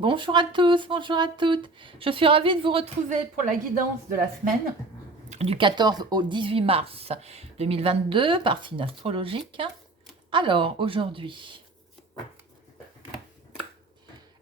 Bonjour à tous, bonjour à toutes. Je suis ravie de vous retrouver pour la guidance de la semaine du 14 au 18 mars 2022 par signe astrologique. Alors, aujourd'hui,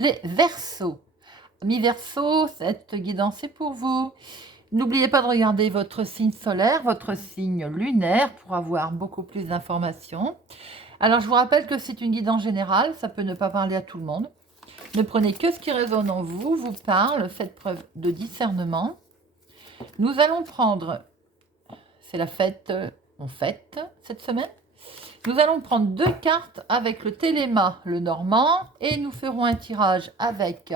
les Verseaux. Mi-Verseau, cette guidance est pour vous. N'oubliez pas de regarder votre signe solaire, votre signe lunaire pour avoir beaucoup plus d'informations. Alors, je vous rappelle que c'est une guidance générale, ça peut ne pas parler à tout le monde. Ne prenez que ce qui résonne en vous, vous parle, faites preuve de discernement. Nous allons prendre, c'est la fête, on fête cette semaine. Nous allons prendre 2 cartes avec le Téléma, le Normand, et nous ferons un tirage avec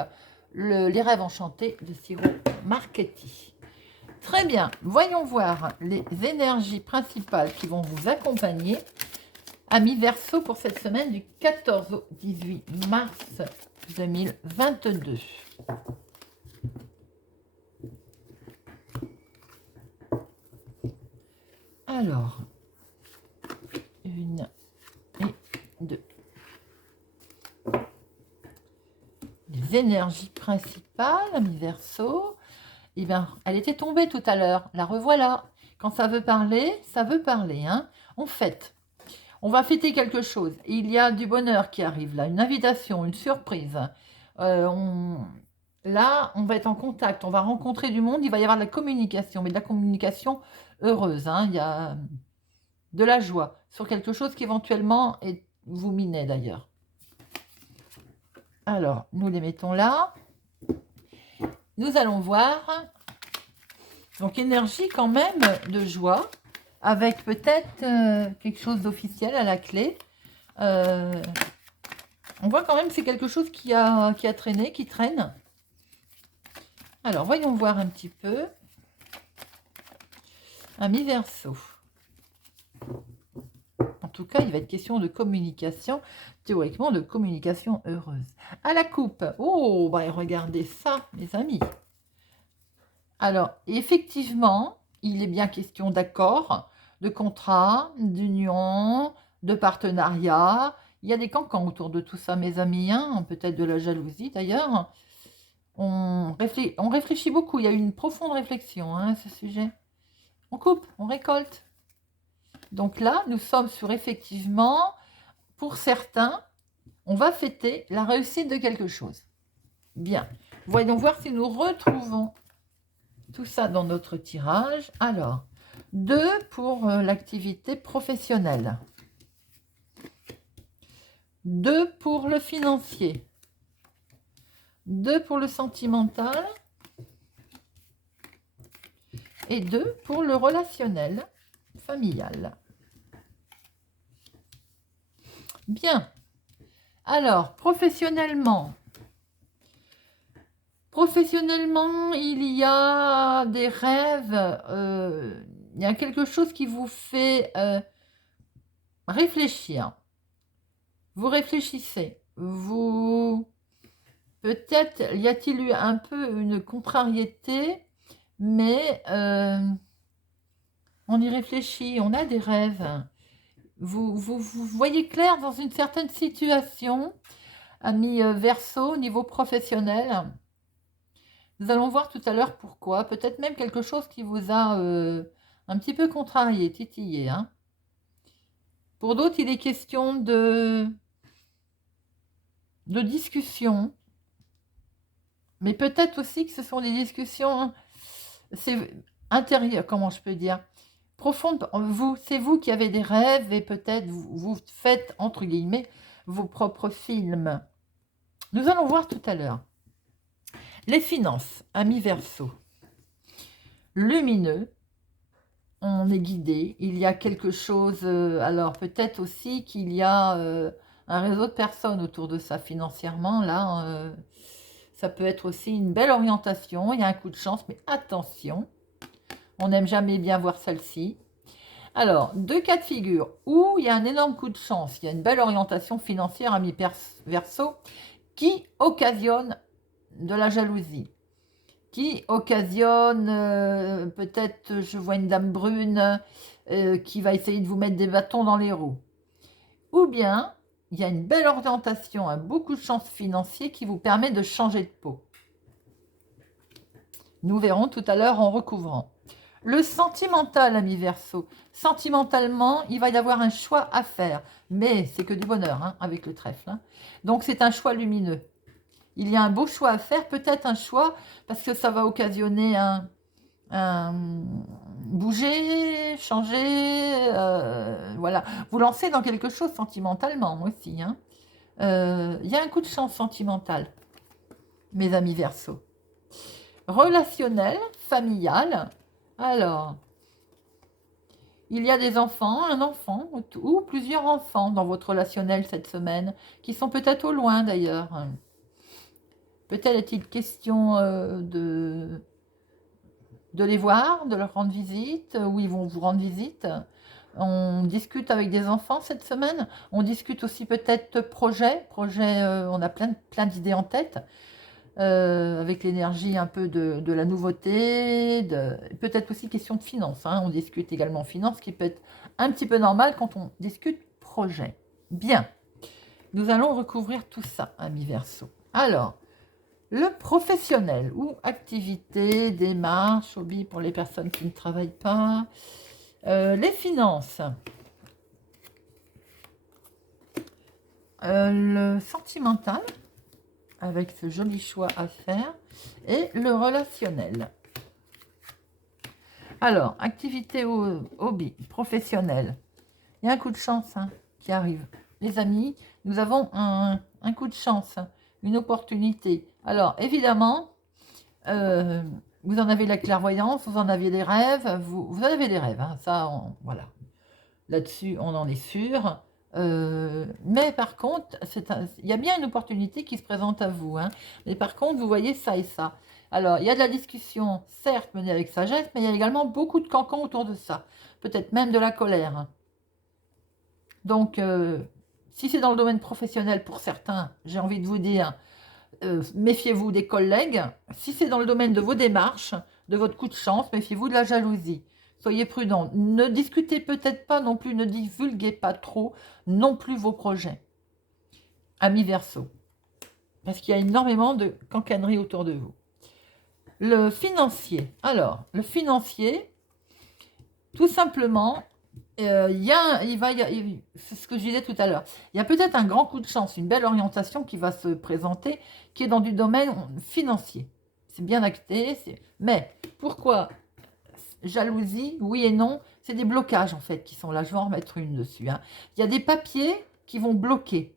les rêves enchantés de Ciro Marchetti. Très bien, voyons voir les énergies principales qui vont vous accompagner. Amis Verseau pour cette semaine du 14 au 18 mars 2022. Alors, 1 et 2. Les énergies principales, amis Verseau, eh bien, elle était tombée tout à l'heure, la revoilà. Quand ça veut parler, hein. On fête. On va fêter quelque chose. Il y a du bonheur qui arrive là, une invitation, une surprise. Là, on va être en contact, on va rencontrer du monde, il va y avoir de la communication, mais de la communication heureuse. Hein. Il y a de la joie sur quelque chose qui éventuellement vous minait d'ailleurs. Alors, nous les mettons là. Nous allons voir. Donc, énergie quand même de joie, avec peut-être quelque chose d'officiel à la clé. On voit quand même que c'est quelque chose qui a traîné, qui traîne. Alors, voyons voir un petit peu. Amis Verseau. En tout cas, il va être question de communication, théoriquement de communication heureuse. À la coupe. Oh, bah regardez ça, mes amis. Alors, effectivement, il est bien question d'accord, de contrat, d'union, de partenariat. Il y a des cancans autour de tout ça, mes amis, hein, peut-être de la jalousie d'ailleurs. On réfléchit beaucoup, il y a eu une profonde réflexion hein, à ce sujet. On coupe, on récolte. Donc là, nous sommes sur effectivement, pour certains, on va fêter la réussite de quelque chose. Bien, voyons voir si nous retrouvons tout ça dans notre tirage. Alors, 2 pour l'activité professionnelle. 2 pour le financier. 2 pour le sentimental. Et 2 pour le relationnel familial. Bien. Alors, professionnellement, il y a des rêves, il y a quelque chose qui vous fait réfléchir. Vous réfléchissez. Peut-être y a-t-il eu un peu une contrariété, mais on y réfléchit, on a des rêves. Vous voyez clair dans une certaine situation, amis Verseau, au niveau professionnel. Nous allons voir tout à l'heure pourquoi. Peut-être même quelque chose qui vous a un petit peu contrarié, titillé. Hein. Pour d'autres, il est question de discussion. Mais peut-être aussi que ce sont des discussions intérieures, comment je peux dire, profondes. C'est vous qui avez des rêves et peut-être vous faites, entre guillemets, vos propres films. Nous allons voir tout à l'heure. Les finances, amis Verseau. Lumineux, on est guidé. Il y a quelque chose, alors peut-être aussi qu'il y a un réseau de personnes autour de ça financièrement. Là, ça peut être aussi une belle orientation. Il y a un coup de chance, mais attention, on n'aime jamais bien voir celle-ci. Alors, 2 cas de figure où il y a un énorme coup de chance, il y a une belle orientation financière, amis Verseau, qui occasionne de la jalousie, qui occasionne peut-être, je vois une dame brune qui va essayer de vous mettre des bâtons dans les roues. Ou bien, il y a une belle orientation, beaucoup de chances financières qui vous permet de changer de peau. Nous verrons tout à l'heure en recouvrant. Le sentimental, ami Verseau. Sentimentalement, il va y avoir un choix à faire. Mais c'est que du bonheur hein, avec le trèfle. Hein. Donc c'est un choix lumineux. Il y a un beau choix à faire, peut-être un choix, parce que ça va occasionner un bouger, changer, voilà. Vous lancez dans quelque chose sentimentalement aussi. Hein. Il y a un coup de chance sentimental, mes amis Verseau. Relationnel, familial. Alors, il y a des enfants, un enfant ou plusieurs enfants dans votre relationnel cette semaine, qui sont peut-être au loin d'ailleurs. Peut-être est-il question de les voir, de leur rendre visite, ou ils vont vous rendre visite. On discute avec des enfants cette semaine. On discute aussi peut-être projet, on a plein d'idées en tête. Avec l'énergie un peu de la nouveauté, peut-être aussi question de finance. Hein. On discute également finance, qui peut être un petit peu normal quand on discute projet. Bien, nous allons recouvrir tout ça, amis Verseau. Alors, le professionnel ou activité, démarche, hobby pour les personnes qui ne travaillent pas. Les finances. Le sentimental, avec ce joli choix à faire, et le relationnel. Alors, activité ou hobby, professionnel. Il y a un coup de chance hein, qui arrive. Les amis, nous avons un coup de chance, une opportunité. Alors, évidemment, vous en avez la clairvoyance, vous en avez des rêves, vous en avez des rêves, hein, ça, voilà. Là-dessus, on en est sûr. Mais par contre, il y a bien une opportunité qui se présente à vous. Hein. Mais par contre, vous voyez ça et ça. Alors, il y a de la discussion, certes, menée avec sagesse, mais il y a également beaucoup de cancans autour de ça. Peut-être même de la colère. Hein. Donc, si c'est dans le domaine professionnel pour certains, j'ai envie de vous dire, méfiez-vous des collègues. Si c'est dans le domaine de vos démarches, de votre coup de chance, méfiez-vous de la jalousie. Soyez prudents. Ne discutez peut-être pas non plus, ne divulguez pas trop non plus vos projets. Amis Verseau. Parce qu'il y a énormément de cancanerie autour de vous. Le financier. Alors, le financier, tout simplement, c'est ce que je disais tout à l'heure. Il y a peut-être un grand coup de chance, une belle orientation qui va se présenter, qui est dans du domaine financier. C'est bien acté. Mais pourquoi jalousie, oui et non, c'est des blocages en fait qui sont là. Je vais en remettre une dessus. Hein. Il y a des papiers qui vont bloquer.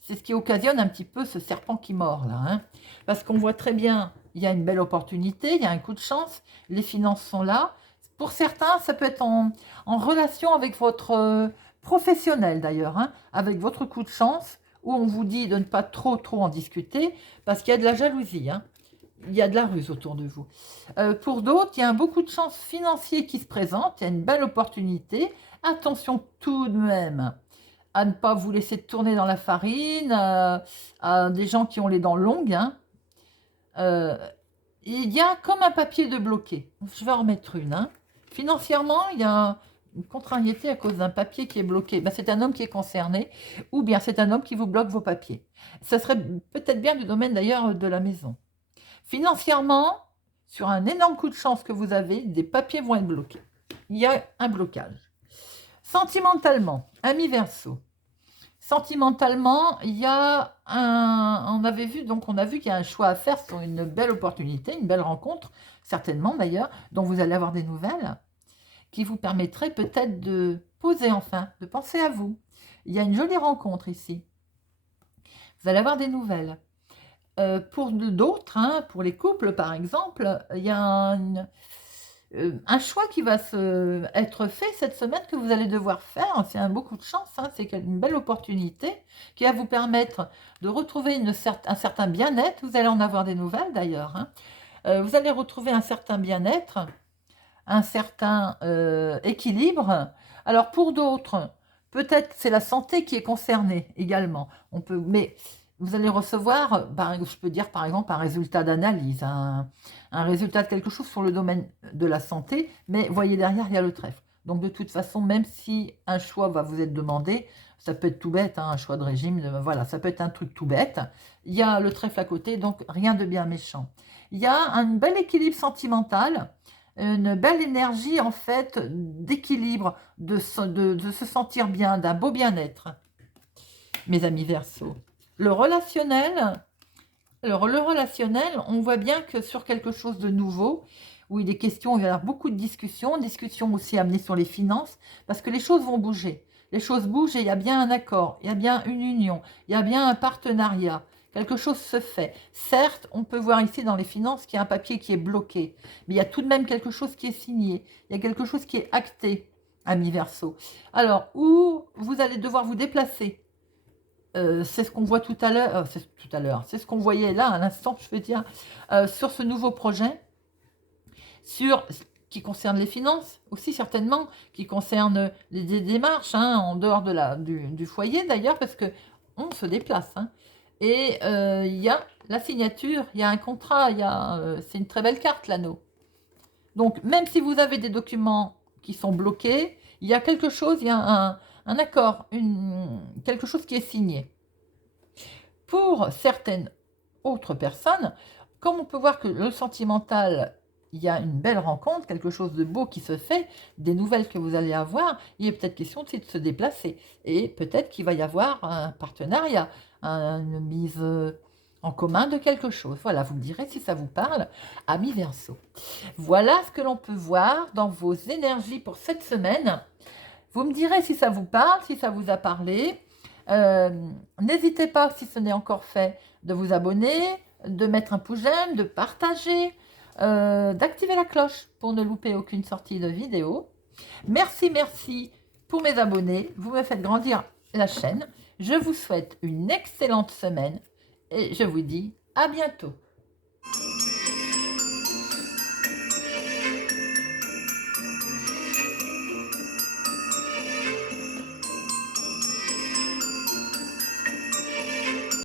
C'est ce qui occasionne un petit peu ce serpent qui mord là. Hein. Parce qu'on voit très bien, il y a une belle opportunité, il y a un coup de chance, les finances sont là. Pour certains, ça peut être en relation avec votre professionnel d'ailleurs, hein, avec votre coup de chance, où on vous dit de ne pas trop en discuter, parce qu'il y a de la jalousie. Hein. Il y a de la ruse autour de vous. Pour d'autres, il y a beaucoup de chances financières qui se présentent. Il y a une belle opportunité. Attention tout de même à ne pas vous laisser tourner dans la farine, à des gens qui ont les dents longues. Hein. Il y a comme un papier de bloqué. Je vais en remettre une. Hein. Financièrement, il y a une contrariété à cause d'un papier qui est bloqué. Ben, c'est un homme qui est concerné, ou bien c'est un homme qui vous bloque vos papiers. Ça serait peut-être bien du domaine d'ailleurs de la maison. Financièrement, sur un énorme coup de chance que vous avez, des papiers vont être bloqués. Il y a un blocage. Sentimentalement, ami Verseau. Sentimentalement, il y a on a vu qu'il y a un choix à faire sur une belle opportunité, une belle rencontre, certainement d'ailleurs, dont vous allez avoir des nouvelles, qui vous permettraient peut-être de poser enfin, de penser à vous. Il y a une jolie rencontre ici. Vous allez avoir des nouvelles. Pour d'autres, hein, pour les couples par exemple, il y a un choix qui va être fait cette semaine que vous allez devoir faire. C'est un beau coup de chance, hein, c'est une belle opportunité qui va vous permettre de retrouver un certain bien-être. Vous allez en avoir des nouvelles d'ailleurs. Hein. Vous allez retrouver un certain bien-être, un certain équilibre. Alors pour d'autres, peut-être c'est la santé qui est concernée également. Mais vous allez recevoir, je peux dire par exemple un résultat d'analyse, un résultat de quelque chose sur le domaine de la santé, mais voyez derrière, il y a le trèfle. Donc de toute façon, même si un choix va vous être demandé, ça peut être tout bête, hein, un choix de régime, voilà, ça peut être un truc tout bête. Il y a le trèfle à côté, donc rien de bien méchant. Il y a un bel équilibre sentimental, une belle énergie en fait d'équilibre, de se sentir bien, d'un beau bien-être, mes amis Verseau. Le relationnel, alors, le relationnel, on voit bien que sur quelque chose de nouveau, où il est question, il va y avoir beaucoup de discussions aussi amenées sur les finances, parce que les choses vont bouger. Les choses bougent et il y a bien un accord, il y a bien une union, il y a bien un partenariat. Quelque chose se fait. Certes, on peut voir ici dans les finances qu'il y a un papier qui est bloqué, mais il y a tout de même quelque chose qui est signé, il y a quelque chose qui est acté, ami Verseau. Alors, où vous allez devoir vous déplacer, c'est ce qu'on voit tout à l'heure, c'est ce qu'on voyait là à l'instant, je veux dire, sur ce nouveau projet, qui concerne les finances aussi certainement, qui concerne les démarches, hein, en dehors du foyer d'ailleurs, parce que on se déplace. Hein. Et il y a la signature, il y a un contrat, c'est une très belle carte l'anneau. Donc même si vous avez des documents qui sont bloqués, il y a quelque chose, il y a un accord, quelque chose qui est signé. Pour certaines autres personnes, comme on peut voir que le sentimental, il y a une belle rencontre, quelque chose de beau qui se fait, des nouvelles que vous allez avoir, il est peut-être question aussi de se déplacer. Et peut-être qu'il va y avoir un partenariat, une mise en commun de quelque chose. Voilà, vous me direz si ça vous parle, amis Verseau. Voilà ce que l'on peut voir dans vos énergies pour cette semaine. Vous me direz si ça vous parle, si ça vous a parlé. N'hésitez pas, si ce n'est encore fait, de vous abonner, de mettre un pouce j'aime, de partager, d'activer la cloche pour ne louper aucune sortie de vidéo. Merci, merci pour mes abonnés. Vous me faites grandir la chaîne. Je vous souhaite une excellente semaine et je vous dis à bientôt.